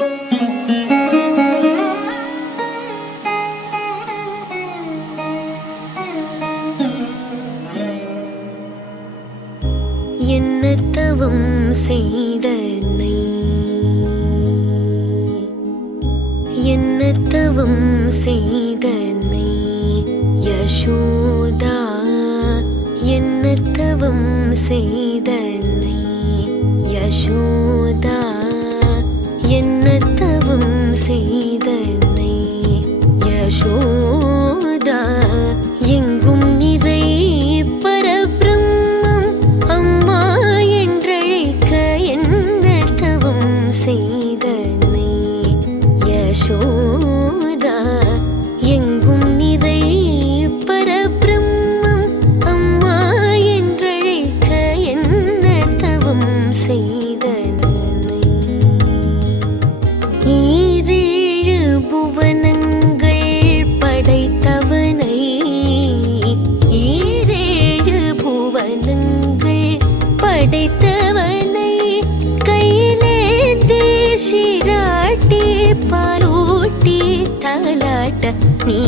என்ன தவம் செய்தனை, என்ன தவம் செய்தனை யசோதா, என்ன தவம் செய்தனை யசோதா, என்ன தவம் செய்தனை யசோதா. எங்கும் நிறை பரபிரம்மம் அம்மா என்றழைக்க என்ன தவம் செய்தனை யசோதா. எங்கும் நிறை பரபிரம்மம் அம்மா என்றழைக்க என்ன தவம் செய்தனை. ஈரேழு புவனங்கள் படைத்தவனை, ஈரேழு புவனங்கள் படைத்தவனை கையிலேந்தி சீராட்டி பாலூட்டி தாலாட்ட நீ